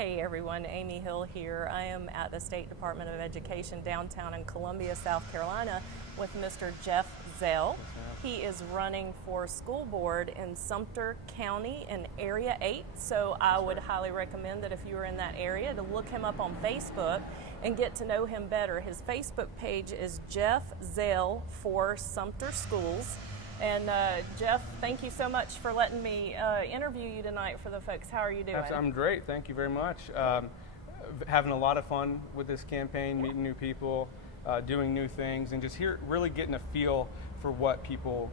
Hey everyone, Amy Hill here. I am at the State Department of Education downtown in Columbia, South Carolina with Mr. Jeff Zell. He is running for school board in Sumter County in Area 8, so I would highly recommend that if you are in that area to look him up on Facebook and get to know him better. His Facebook page is Jeff Zell for Sumter Schools. And Jeff, thank you so much for letting me interview you tonight for the folks. How are you doing? I'm great, thank you very much. Having a lot of fun with this campaign, meeting new people, doing new things, and just really getting a feel for what people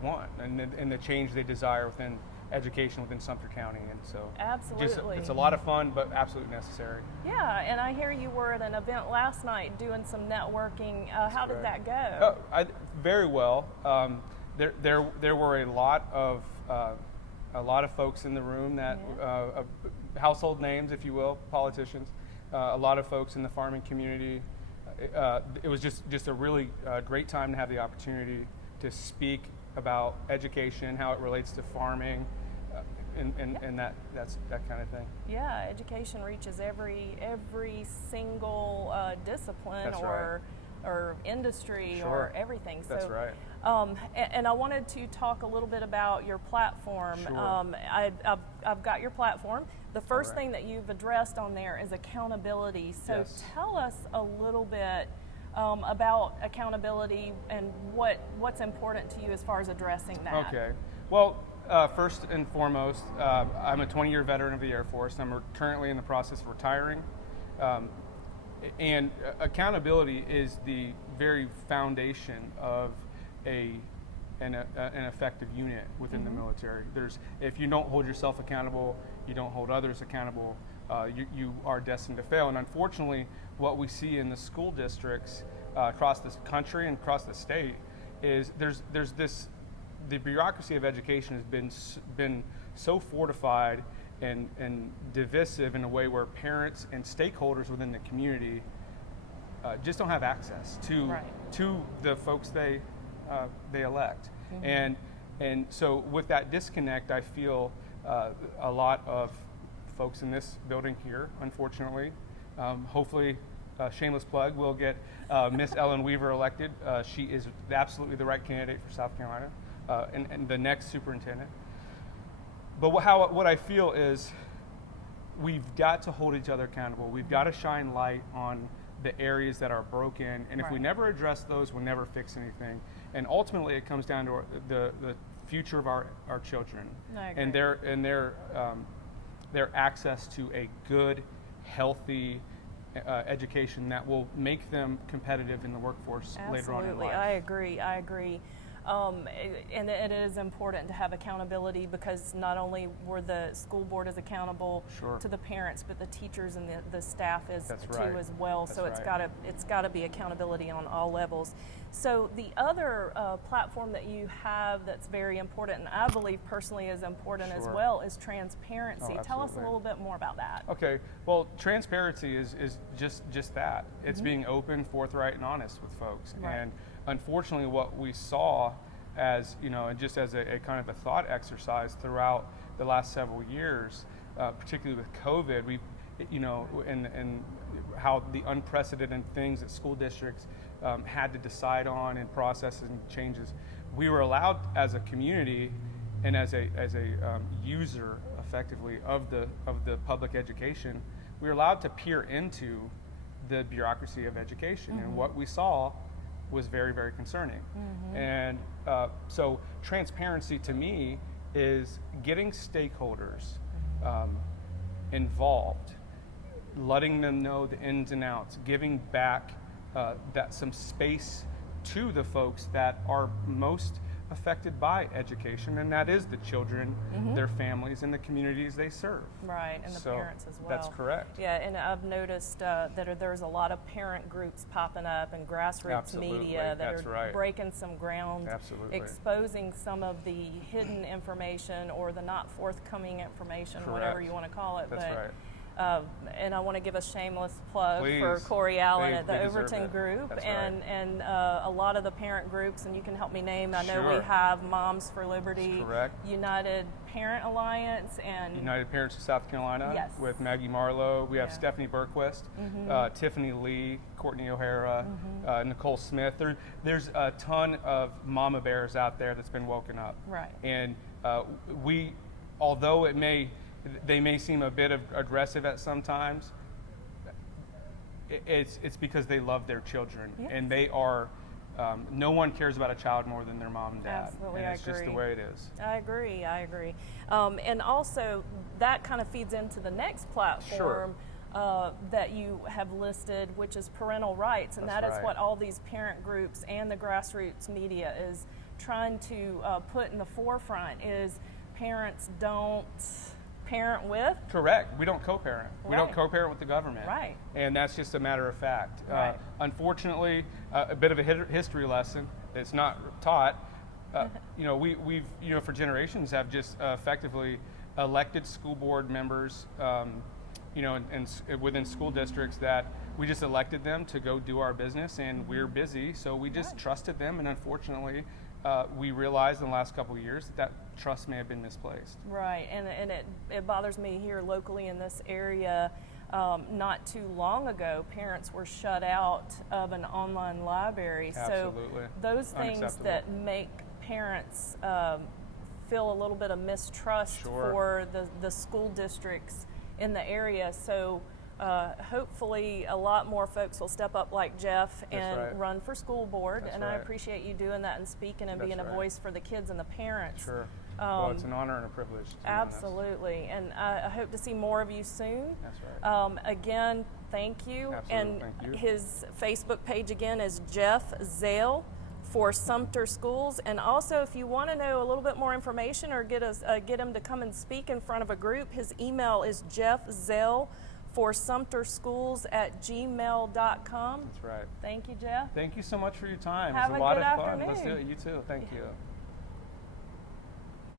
want and the change they desire within education within Sumter County. And so absolutely, it's a lot of fun, but absolutely necessary. Yeah, and I hear you were at an event last night doing some networking. How did that go? Very well. There were a lot of folks in the room that household names, if you will, politicians. A lot of folks in the farming community. It was just a really great time to have the opportunity to speak about education, how it relates to farming, and that's that kind of thing. Yeah, education reaches every single discipline or industry or everything. That's right. And I wanted to talk a little bit about your platform. Sure. I've got your platform. The first thing that you've addressed on there is accountability. So tell us a little bit about accountability and what's important to you as far as addressing that. Okay. Well, first and foremost, I'm a 20-year veteran of the Air Force. I'm currently in the process of retiring. And accountability is the very foundation of an effective unit within the military. If you don't hold yourself accountable, you don't hold others accountable, you are destined to fail. And unfortunately, what we see in the school districts across this country and across the state is the bureaucracy of education has been so fortified and divisive in a way where parents and stakeholders within the community just don't have access to the folks they elect. And so with that disconnect, I feel a lot of folks in this building here, unfortunately, hopefully, shameless plug, will get Miss Ellen Weaver elected. She is absolutely the right candidate for South Carolina and the next superintendent. But what I feel is we've got to hold each other accountable. We've got to shine light on the areas that are broken. And if we never address those, we'll never fix anything. And ultimately, it comes down to the future of our children and their access to a good, healthy education that will make them competitive in the workforce later on in life. Absolutely, I agree. And it is important to have accountability because not only were the school board is accountable to the parents, but the teachers and the staff is as well. It's got to be accountability on all levels. So the other platform that you have that's very important, and I believe personally is important as well, is transparency. Tell us a little bit more about that. Okay. Well, transparency is just that. It's being open, forthright, and honest with folks. And unfortunately, what we saw as, and just as a kind of a thought exercise throughout the last several years, particularly with COVID, and how the unprecedented things that school districts had to decide on and processes and changes, we were allowed as a community and as a user effectively of the public education, we were allowed to peer into the bureaucracy of education. And what we saw was very, very concerning. And so transparency to me is getting stakeholders involved, letting them know the ins and outs, giving back that some space to the folks that are most affected by education, and that is the children, their families, and the communities they serve. Right, and the parents as well. That's correct. Yeah, and I've noticed that there's a lot of parent groups popping up and grassroots media that are breaking some ground, exposing some of the hidden information or the not forthcoming information, whatever you want to call it. That's right. And I want to give a shameless plug Please. for Corey Allen They at the deserve Overton it. group That's and a lot of the parent groups, and you can help me name. I know we Sure. have Moms for Liberty, That's correct. United Parent Alliance, and United Parents of South Carolina Yes. with Maggie Marlowe. We have Yeah. Stephanie Berquist, Tiffany Lee, Courtney O'Hara, Nicole Smith. There's a ton of mama bears out there that's been woken up. Right. And we, although they may seem a bit aggressive at some times, it's because they love their children. Yes. And they are, no one cares about a child more than their mom and dad. Absolutely, and I it's just the agree. way it is. I agree. And also, that kind of feeds into the next platform that you have listed, which is parental rights. And That's that is right. what all these parent groups and the grassroots media is trying to put in the forefront is parents don't parent with. Correct. We don't co-parent. We don't Right. co-parent with the government. Right. And that's just a matter of fact. Right. Unfortunately, a bit of a history lesson that's not taught. We've for generations have just effectively elected school board members, and within school districts that we just elected them to go do our business, and we're busy, so we just trusted them, and unfortunately, we realized in the last couple of years that trust may have been misplaced. Right, and it bothers me here locally in this area. Not too long ago, parents were shut out of an online library. Absolutely. So those things Unacceptable. that make parents feel a little bit of mistrust Sure. for the school districts in the area. So hopefully a lot more folks will step up like Jeff and right. run for school board. That's and I right. appreciate you doing that and speaking and That's being a right. voice for the kids and the parents. Sure. Well, it's an honor and a privilege to be on this. Absolutely, and I hope to see more of you soon. That's right. Again, thank you. Absolutely, And thank you. his Facebook page again is Jeff Zell for Sumter Schools. And also, if you want to know a little bit more information or get him to come and speak in front of a group, his email is jeffzell for sumterschools@gmail.com. That's right. Thank you, Jeff. Thank you so much for your time. Have It was a a lot good of fun. afternoon. Let's do it. You too. Thank you.